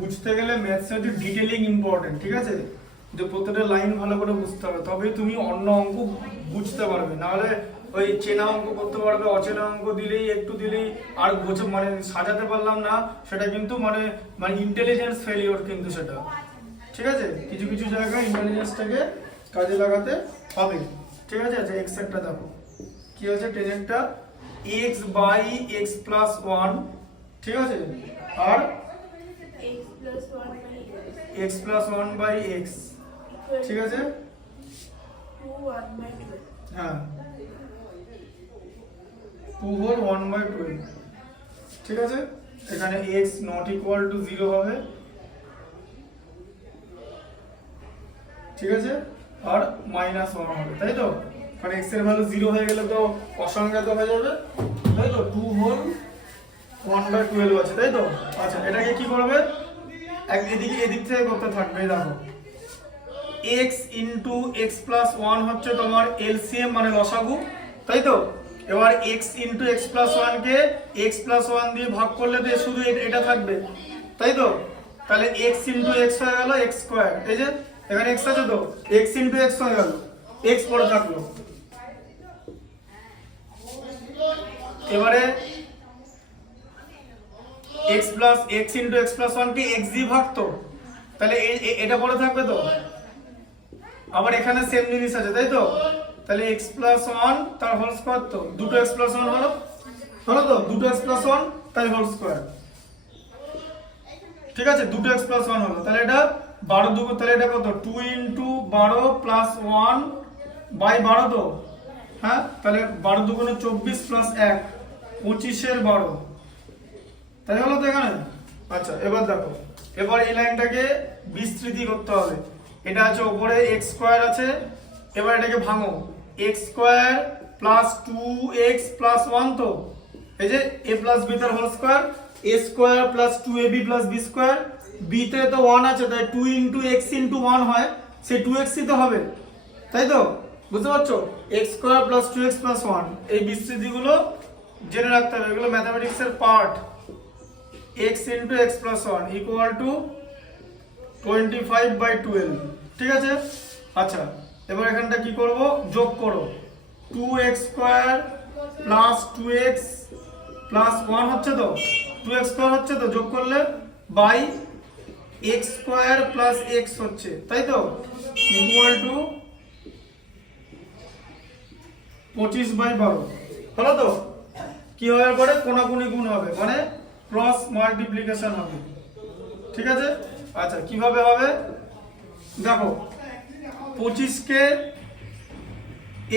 বুঝতে গেলে ম্যাথস হচ্ছে ডিটেলিং ইম্পর্টেন্ট, ঠিক আছে? যে প্রত্যেকটা লাইন ভালো করে বুঝতে হবে, তবেই তুমি অন্য অঙ্ক বুঝতে পারবে। নাহলে ওই চেনা অঙ্ক করতে পারবে, অচেনা অঙ্ক দিলেই একটু দিলেই আর মানে সাজাতে পারলাম না, সেটা কিন্তু মানে মানে ইন্টেলিজেন্স ফেলিওর কিন্তু সেটা, ঠিক আছে? কিছু কিছু জায়গায় ইন্টেলিজেন্সটাকে কাজে লাগাতে হবে, ঠিক আছে? আচ্ছা এক্স একটা দেখো কি আছে, টেনেরটা x by x plus one, ঠিক আছে? আর x plus one by x, ঠিক আছে? হ্যাঁ, 2 হোল 1/12, ঠিক আছে? এখানে x নট ইকুয়াল টু 0 হবে, ঠিক আছে? আর -1 হবে, তাই তো? কারণ x এর ভ্যালু 0 হয়ে গেলে তো অসংজ্ঞাত হয়ে যাবে, তাই তো? 2 হোল 1/12 আছে, তাই তো? আচ্ছা এটাকে কি করবে, এদিক থেকে করতে থাকবে। দেখো x into x plus one হচ্ছে তোমার এলসিএম মানে লসাগু, তাই তো? এবার x ইন্টু এক্স প্লাস ওয়ানকে এক্স প্লাস ওয়ান দিয়ে ভাগ করলে তো শুধু এটা থাকবে, তাই তো? তাহলে x ইন্টু এক্স হয়ে গেল এক্স স্কোয়ার, এই যে এখানে x আছে তো, x ইন্টু এক্স হয়ে গেল, x পড়ে থাকলো। এবারে x plus x into x plus ওয়ানকে x দিয়ে ভাগতো, তাহলে এটা পড়ে থাকবে তো। আবার এখানে সেম জিনিস আছে, তাই তো? তাহলে x প্লাস ওয়ান তার হোল স্কোয়ার, তো দুটো x প্লাস ওয়ান হলো তো, দুটো x প্লাস ওয়ান তাই হোল স্কোয়ার, ঠিক আছে? দুটো x প্লাস ওয়ান হলো, তাহলে এটা 12 দুগুণ, তাহলে এটা কত, 2 ইন্টু 12 প্লাস 1 বাই 12 তো, হ্যাঁ? তাহলে 12 দুগুণে 24 প্লাস 1 25 12, তাই হলো তো এখানে। আচ্ছা এবার দেখো, এবার এই লাইনটাকে বিস্তৃতি করতে হবে। এটা আছে উপরে x স্কয়ার আছে, এবার এটাকে ভাঙো, x square plus 2x plus 1 তো, এই যে a প্লাস b তার whole square, a square plus 2ab plus b square, b তে তো 1 আছে তাই 2 ইনটু x ইনটু 1 হয়, সেই 2x ই তো হবে, তাই তো? বুঝতে পারছো? x square plus 2x plus 1, এই বিস্তৃতিগুলো জেনে রাখতে হবে, এগুলো ম্যাথমেটিক্সের part. x into x plus 1 equal to 25/12, ঠিক আছে? আচ্ছা এবার এখানটা কি করব, যোগ করো, 2x square plus 2x plus 1 হচ্ছে তো, 2x স্কয়ার হচ্ছে তো, যোগ করলে by x square plus x হচ্ছে, তাই তো? ইকুয়াল টু 25/12 হলো তো? কি হওয়ার পরে কোনাকুনি গুণ হবে, মানে ক্রস মাল্টিপ্লিকেশন হবে, ঠিক আছে? আচ্ছা কিভাবে হবে দেখো, 25 কে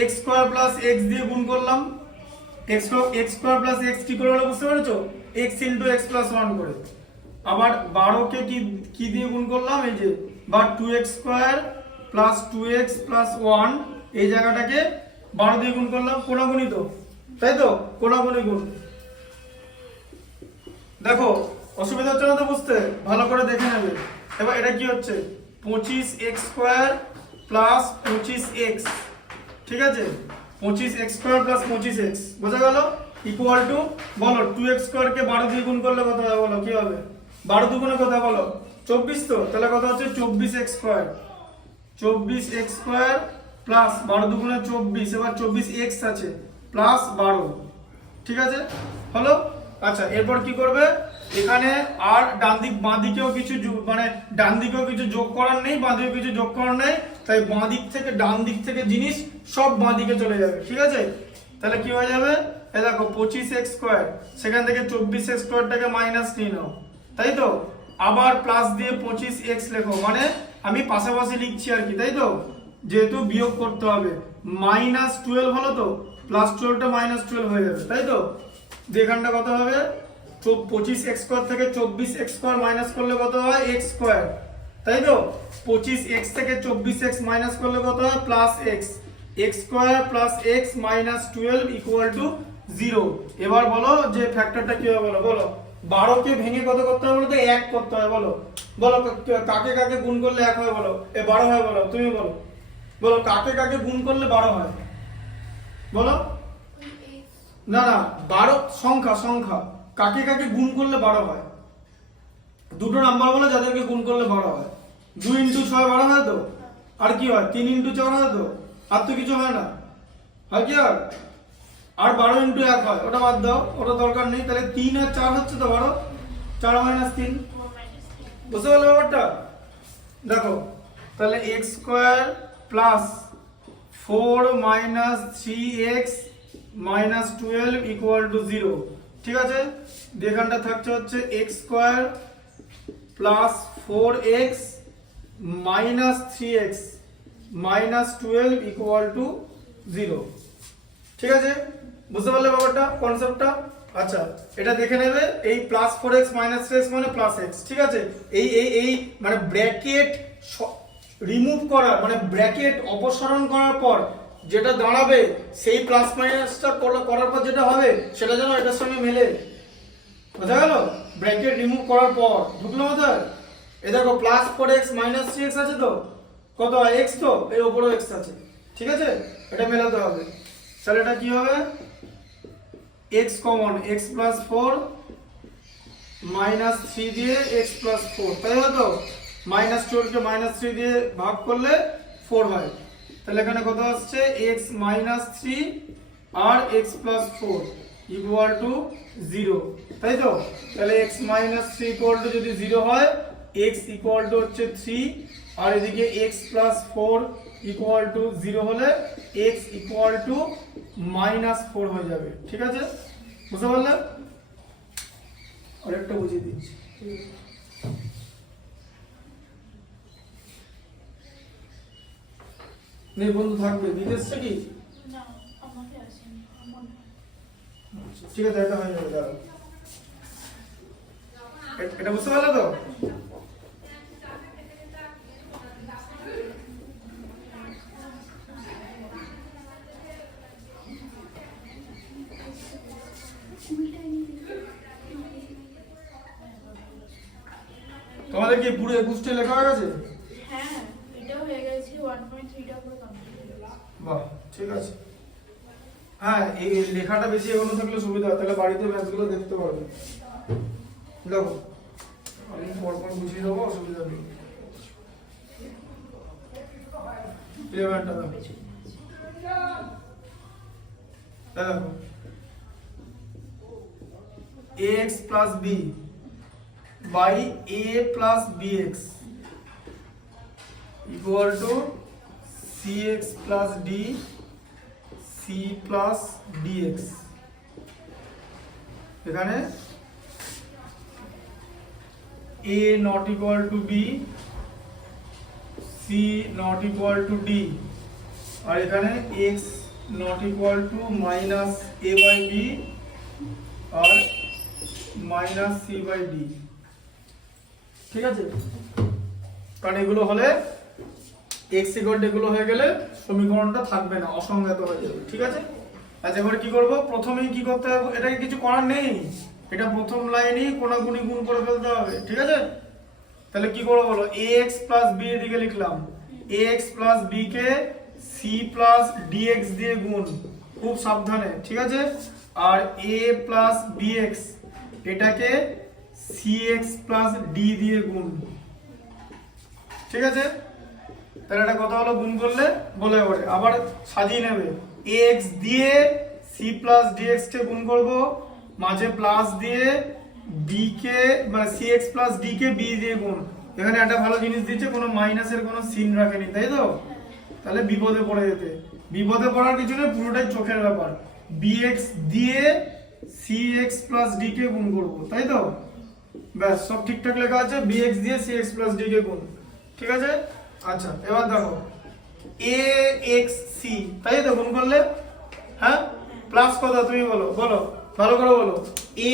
x স্কয়ার প্লাস x দিয়ে গুণ করলাম, x স্কয়ার প্লাস x কি করে হলো বুঝতে পেরেছো? x ইনটু x প্লাস 1 করে। আবার 12 কে কি দিয়ে গুণ করলাম, এই যে বা 2x square plus 2x plus 1, এই জায়গাটাকে 12 দিয়ে গুণ করলাম, কোনাগুনি তো, তাই তো? কোনাগুনি গুণ। দেখো অসুবিধা হচ্ছে না তো বুঝতে, ভালো করে দেখে নেবে। এবার এটা কি হচ্ছে, 25x স্কয়ার প্লাস 25x, ঠিক আছে? 25x স্কয়ার প্লাস 25x, বোঝা গেল? ইকুয়াল টু বলো 2x স্কয়ার কে 12 দিয়ে গুণ করলে কত হবে বলো, কি হবে? 12 দুগুণে কত বলো, 24 তো, তাহলে কত হচ্ছে 24x square, 24x square plus 12 দুগুণে 24, এবার 24x আছে প্লাস 12, ঠিক আছে? হলো? আচ্ছা এরপর কি করবে, এখানে আর ডান দিক বাঁ দিকেও কিছু মানে ডান দিকেও কিছু যোগ করার নেই, বাঁ দিকেও কিছু যোগ করার নেই, তাই বাঁ দিক থেকে ডান দিক থেকে জিনিস সব বাঁ দিকে চলে যাবে, ঠিক আছে? তাহলে কি হয়ে যাবে, এই দেখো 25x স্কয়ার, সেখান থেকে 24x স্কয়ারটাকে মাইনাস নিয়ে নাও, তাই তো? আবার প্লাস দিয়ে 25x লেখো, মানে আমি পাশাপাশি লিখছি আর কি, তাই তো? যেহেতু বিয়োগ করতে হবে, -12 হলো তো, প্লাস 12টা -12 হয়ে যাবে, তাই তো? যেখানটা কত হবে, 25x স্কয়ার থেকে 24x স্কয়ার মাইনাস করলে কত হয়, x স্কয়ার, তাই তো? 25x থেকে 24x মাইনাস করলে কত হয়, plus x, x square plus x minus 12 equal to 0। এবার বলো যে ফ্যাক্টরটা কি হবে, বলো বলো 12 কে ভেঙে কত করতে হবে বলো তো, 1 করতে হবে, বলো বলো কাকে কাকে গুণ করলে 1 হয় বলো, 12 হয় বলো, তুমি বলো বলো কাকে কাকে গুণ করলে 12 হয় বলো। না না 12 সংখ্যা, কাকে কাকে গুণ করলে 12 হয়, দুটো নাম্বার বলে যাদেরকে গুণ করলে 12 হয়। 2 × 6 12 হয় তো, আর কি হয় 3 × 4 হয় তো, আর তো কিছু হয় না, হয় কি আর 12 × 1 হয়, ওটা বাদ দাও, ওটা দরকার নেই। তাহলে 3 আর 4 হচ্ছে তো 12, 4 - 3, বুঝতে পারলে ব্যাপারটা? দেখো তাহলে x² + 4 - 3x - 12 = 0, ঠিক আছে? এখানটা থাকছে হচ্ছে x² + 4x - 3x - 12 = 0, ঠিক আছে? বুঝতে পারলে ব্যাপারটা, কনসেপ্টটা? আচ্ছা, এটা দেখে নেবে, এই +4x - 3x মানে +x, ঠিক আছে? এই মানে ব্র্যাকেট রিমুভ করার, মানে ব্র্যাকেট অপসারণ করার পর যেটা দাঁড়াবে, সেই প্লাস মাইনাসটা করার পর যেটা হবে সেটা যেন এটার সঙ্গে মেলে, বোঝা গেল? ব্র্যাকেট রিমুভ করার পর ঢুকলো মাথায়? এই দেখো +4x - 3x আছে তো, কত হয় x, তো এই উপরেও x আছে, ঠিক আছে? এটা মেলাতে হবে। তাহলে এটা কি হবে, x কমন, x + 4 - 3 দিয়ে x + 4, তাই হতো? -12 কে -3 দিয়ে ভাগ করলে 4 হয়। তাহলে এখানে কত আসছে, x - 3 আর x + 4 = 0, তাই তো? তাহলে x - 3 যদি 0 হয়, x হচ্ছে 3, আর এদিকে x + 4 0 হলে x -4 হয়ে যাবে, ঠিক আছে? বুঝতে পারলে? আরেকটা বুঝিয়ে দিচ্ছি। নেই বন্ধু, থাকবে, দিতে এসছে কি? না, আমাকে আসেনি, ঠিক আছে, এটা হয়ে যাবে, দাঁড়াও। এটা বুঝতে পারলে তো? তোমাদের কি পুরো 21টা লেখা হয়ে গেছে? হ্যাঁ, এটাও হয়ে গেছে, 1.3টা পুরো কমপ্লিট হয়ে গেছে। বাহ, ঠিক আছে। হ্যাঁ, এই লেখাটা বেশি এগোনো থাকলে সুবিধা হয়, তাহলে বাড়িতে ম্যাথগুলো দেখতে পারবে। দেখো আমি পরপর বুঝিয়ে দেবো, অসুবিধা নেই। দেখো ax + b by a + bx = cx + d c + dx। এখানে a ≠ b, c ≠ d, আর এখানে x ≠ -a/b আর -c/d, ঠিক আছে? কারণ এগুলো হলে x এগুলো হয়ে গেলে সমীকরণটা থাকবে না, অসংজ্ঞাত হয়ে যাবে, ঠিক আছে? আচ্ছা, এবার কি করব, প্রথমেই কি করতে হবে, এটাকে কিছু করার নেই, এটা প্রথম লাইনেই কোনাকুনি গুণ করে ফেলতে হবে, ঠিক আছে? তাহলে কি করব বলো, ax + b এদিকে লিখলাম, ax + b কে c + dx দিয়ে গুণ, খুব সাবধানে, ঠিক আছে? আর a + bx এটাকে cx + d দিয়ে গুণ, ঠিক আছে? তাহলে এটা কত হলো গুণ করলে, বলে এবারে আবার সাজিয়ে নেবে, ax দিয়ে c + dx কে গুণ করব, মাঝে প্লাস দিয়ে b কে মানে cx + d কে b দিয়ে গুণ। এখানে একটা ভালো জিনিস দিয়েছে, কোনো মাইনাসের কোনো চিহ্ন রাখেনি, তাই তো? তাহলে বিপদে পড়ে যেতে, বিপদে পড়ার কিছু নেই, পুরোটাই চোখের ব্যাপার। bx দিয়ে cx + d কে গুণ করব, তাই তো? ব্যাস, সব ঠিকঠাক লেখা আছে, bx দিয়ে cx + d কে গুণ, ঠিক আছে? আচ্ছা, এবার দেখো axc, তাই তো গুণ করলে? হ্যাঁ, প্লাস কত তুমি বলো, বলো ভালো করে বলো,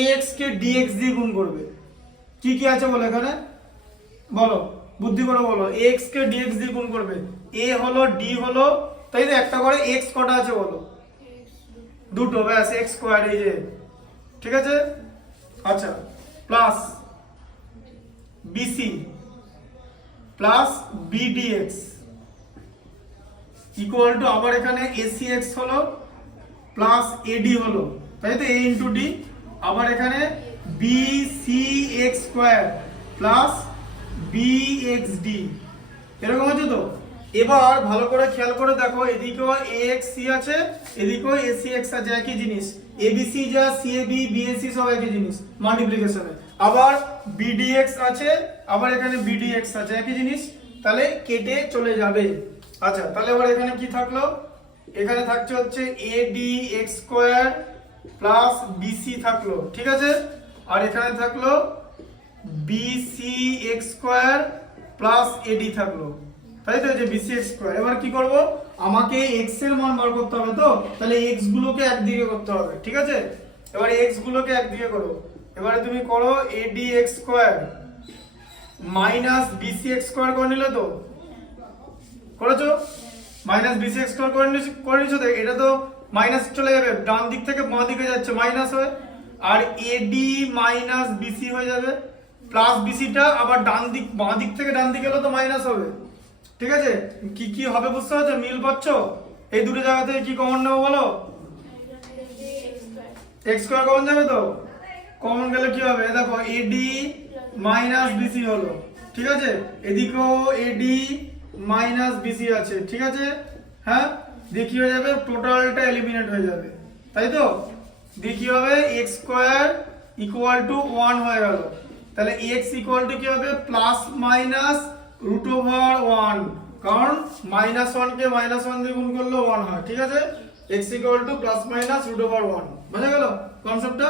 ax কে dx দিয়ে গুণ করবে, কি কি আছে বলো এখানে, বলো বুদ্ধি করে বলো, x কে dx দিয়ে গুণ করবে, a হলো d হলো, তাই তো? একটা করে x কটা আছে বলো, দুটো, ব্যাস x², এই যে, ঠিক আছে? আচ্ছা, plus bc plus bdx equal to, আবার এখানে acx হলো প্লাস ad হলো, তাই তো? a × d, আবার এখানে bcx² প্লাস বিএক্সডি, এরকম হচ্ছে তো। এবার ভালো করে খেয়াল করে দেখো, এদিকেও এএক্সসি আছে, এদিকেও এসিএক্স আছে, একই জিনিস। এবিসি যা সিএবি বিএসসি সব একই জিনিস মাল্টিপ্লিকেশনে। আবার বিডিএক্স আছে, আবার এখানে বিডিএক্স আছে, একই জিনিস, তাহলে কেটে চলে যাবে। আচ্ছা, তাহলে এবার এখানে কি থাকলো? এখানে থাকছে হচ্ছে এডি এক্স স্কোয়ার প্লাস বিসি থাকলো, ঠিক আছে। আর এখানে থাকলো বিসি এক্স স্কোয়ার প্লাস এডি থাকলো, তাই তো, যে বিসি এক্স স্কোয়ার। এবার কি করব, আমাকে এক্স এর মান বার করতে হবে, তো তাহলে এক্স গুলোকে একদিকে করতে হবে, ঠিক আছে। এবারে এক্স গুলোকে একদিকে করো। এবারে তুমি করো AD x square minus BC x square করে নিলে তো, করেছো? মাইনাস বিসি এক্স স্কোয়ার করে নিছো তো, এটা তো মাইনাস চলে যাবে, ডান দিক থেকে বাঁ দিকে যাচ্ছে মাইনাস হয়ে, আর এডি মাইনাস বিসি হয়ে যাবে, প্লাস বিসিটা আবার ডান দিক বাঁ দিক থেকে ডান দিকে গেলে তো মাইনাস হবে, ঠিক আছে। কি কি হবে বুঝতে পারছো? মিল পাচ্ছ? এই দুটো জায়গা থেকে কি কমন নেবো বলো? এক্স স্কোয়ার কমন যাবে তো, কমন গেলে কি হবে? দেখো এডি মাইনাস বিসি হলো, ঠিক আছে। এদিকেও এডি মাইনাস বিসি আছে, ঠিক আছে। হ্যাঁ, দিয়ে কি হয়ে যাবে? টোটালটা এলিমিনেট হয়ে যাবে, তাই তো। দিয়ে কি হবে? এক্স স্কোয়ার ইকুয়াল টু 1 হয়ে গেল। তাহলে এক্স ইকুয়াল টু কি হবে? প্লাস মাইনাস রুট ওভার 1, কারণ -1 কে -1 দিয়ে গুণ করলে 1 হয়, ঠিক আছে। X equal to plus minus root over 1, বুঝা গেল কনসেপ্টটা?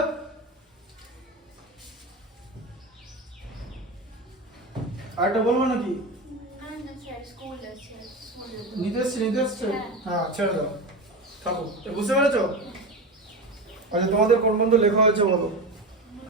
আরেকটা বলবো নাকি? নিতে এসছে? হ্যাঁ, ছেড়ে দাও, থাকো। বুঝতে পেরেছো? আচ্ছা, তোমাদের কোন বন্ধু লেখা হয়েছে বলো।